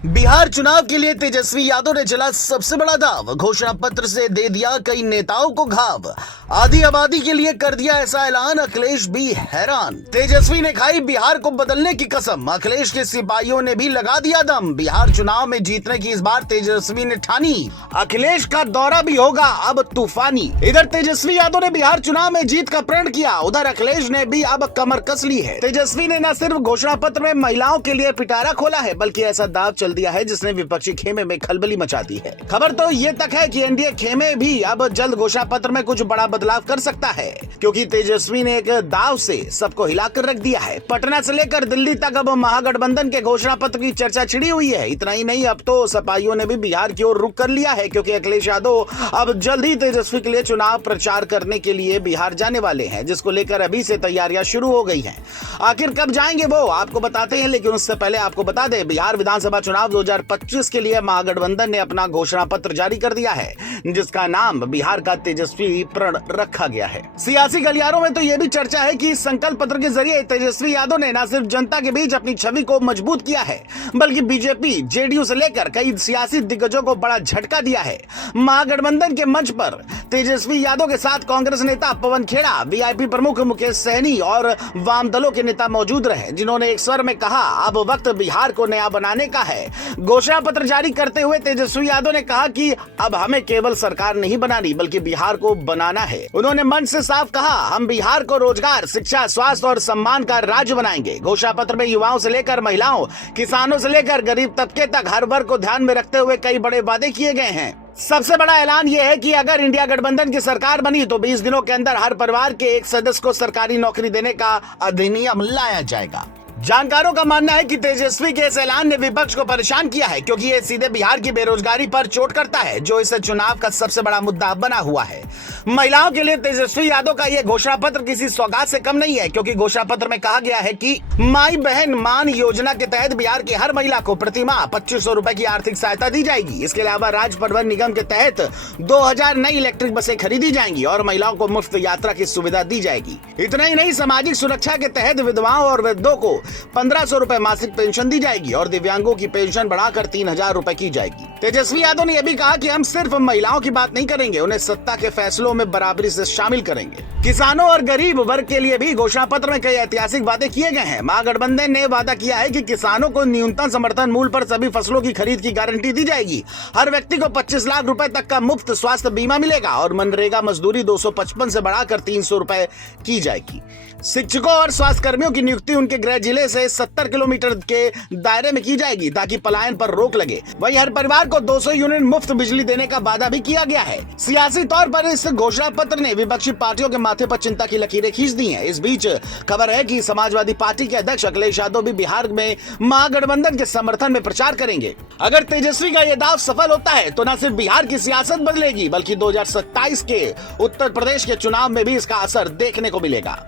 बिहार चुनाव के लिए तेजस्वी यादव ने चला सबसे बड़ा दाव। घोषणा पत्र से दे दिया कई नेताओं को घाव। आधी आबादी के लिए कर दिया ऐसा ऐलान, अखिलेश भी हैरान। तेजस्वी ने खाई बिहार को बदलने की कसम, अखिलेश के सिपाहियों ने भी लगा दिया दम। बिहार चुनाव में जीतने की इस बार तेजस्वी ने ठानी, अखिलेश का दौरा भी होगा अब तूफानी। इधर तेजस्वी यादव ने बिहार चुनाव में जीत का प्रण किया, उधर अखिलेश ने भी अब कमर कस ली है। तेजस्वी ने न सिर्फ घोषणा पत्र में महिलाओं के लिए पिटारा खोला है, बल्कि ऐसा दाव चल दिया है जिसने विपक्षी खेमे में खलबली मचा दी है। खबर तो ये तक है कि एनडीए खेमे भी अब जल्द घोषणा पत्र में कुछ बड़ा बदलाव कर सकता है, क्योंकि तेजस्वी ने एक दाव से सबको हिलाकर रख दिया है। पटना से लेकर दिल्ली तक अब महागठबंधन के घोषणा पत्र की चर्चा छिड़ी हुई है। इतना ही नहीं, अब तो सपाइयों ने भी बिहार की ओर रुख कर लिया है, क्योंकि अखिलेश यादव अब जल्द ही तेजस्वी के लिए चुनाव प्रचार करने के लिए बिहार जाने वाले हैं, जिसको लेकर अभी से तैयारियां शुरू हो गई हैं। आखिर कब जाएंगे वो आपको बताते हैं, लेकिन उससे पहले आपको बता दें, बिहार विधानसभा चुनाव 2025 के लिए महागठबंधन ने अपना घोषणा पत्र जारी कर दिया है, जिसका नाम बिहार का तेजस्वी प्रण रखा गया है। सियासी गलियारों में तो यह भी चर्चा है कि इस संकल्प पत्र के जरिए तेजस्वी यादव ने न सिर्फ जनता के बीच अपनी छवि को मजबूत किया है, बल्कि बीजेपी, जेडीयू से लेकर कई सियासी दिग्गजों को बड़ा झटका दिया है। महागठबंधन के मंच पर तेजस्वी यादव के साथ कांग्रेस नेता पवन खेड़ा, वीआईपी प्रमुख मुकेश सहनी और वाम दलों के नेता मौजूद रहे, जिन्होंने एक स्वर में कहा, अब वक्त बिहार को नया बनाने का है। घोषणा पत्र जारी करते हुए तेजस्वी यादव ने कहा कि अब हमें केवल सरकार नहीं बनानी, बल्कि बिहार को बनाना है। उन्होंने मंच से साफ कहा, हम बिहार को रोजगार, शिक्षा, स्वास्थ्य और सम्मान का राज्य बनाएंगे। घोषणा पत्र में युवाओं से लेकर महिलाओं, किसानों से लेकर गरीब तबके तक हर वर्ग को ध्यान में रखते हुए कई बड़े वादे किए गए हैं। सबसे बड़ा ऐलान यह है कि अगर इंडिया गठबंधन की सरकार बनी तो 20 दिनों के अंदर हर परिवार के एक सदस्य को सरकारी नौकरी देने का अधिनियम लाया जाएगा। जानकारों का मानना है कि तेजस्वी के इस ऐलान ने विपक्ष को परेशान किया है, क्योंकि ये सीधे बिहार की बेरोजगारी पर चोट करता है, जो इस चुनाव का सबसे बड़ा मुद्दा बना हुआ है। महिलाओं के लिए तेजस्वी यादव का यह घोषणा पत्र किसी सौगात से कम नहीं है, क्योंकि घोषणा पत्र में कहा गया है कि माई बहन मान योजना के तहत बिहार की हर महिला को प्रति माह 2500 रुपए की आर्थिक सहायता दी जाएगी। इसके अलावा राज्य परिवहन निगम के तहत 2000 नई इलेक्ट्रिक बसें खरीदी जाएंगी और महिलाओं को मुफ्त यात्रा की सुविधा दी जाएगी। इतना ही नहीं, सामाजिक सुरक्षा के तहत विधवाओं और वृद्धों को 1500 रुपए मासिक पेंशन दी जाएगी और दिव्यांगों की पेंशन बढ़ाकर 3000 रुपए की जाएगी। तेजस्वी यादव ने यह भी कहा कि हम सिर्फ महिलाओं की बात नहीं करेंगे, उन्हें सत्ता के फैसलों में बराबरी से शामिल करेंगे। किसानों और गरीब वर्ग के लिए भी घोषणा पत्र में कई ऐतिहासिक वादे किए गए हैं। महागठबंधन ने वादा किया है कि किसानों को न्यूनतम समर्थन मूल्य पर सभी फसलों की खरीद की गारंटी दी जाएगी। हर व्यक्ति को 25 लाख रुपए तक का मुफ्त स्वास्थ्य बीमा मिलेगा और मनरेगा मजदूरी 255 से बढ़ाकर 300 रुपए की जाएगी। शिक्षकों और स्वास्थ्य कर्मियों की नियुक्ति उनके गृह जिले से 70 किलोमीटर के दायरे में की जाएगी, ताकि पलायन पर रोक लगे। वहीं हर परिवार को 200 यूनिट मुफ्त बिजली देने का वादा भी किया गया है। सियासी तौर पर इस घोषणा पत्र ने विपक्षी पार्टियों के माथे पर चिंता की लकीरें खींच दी हैं। इस बीच खबर है कि समाजवादी पार्टी के अध्यक्ष अखिलेश यादव भी बिहार में महागठबंधन के समर्थन में प्रचार करेंगे। अगर तेजस्वी का यह दाव सफल होता है तो न सिर्फ बिहार की सियासत बदलेगी, बल्कि 2027 के उत्तर प्रदेश के चुनाव में भी इसका असर देखने को मिलेगा।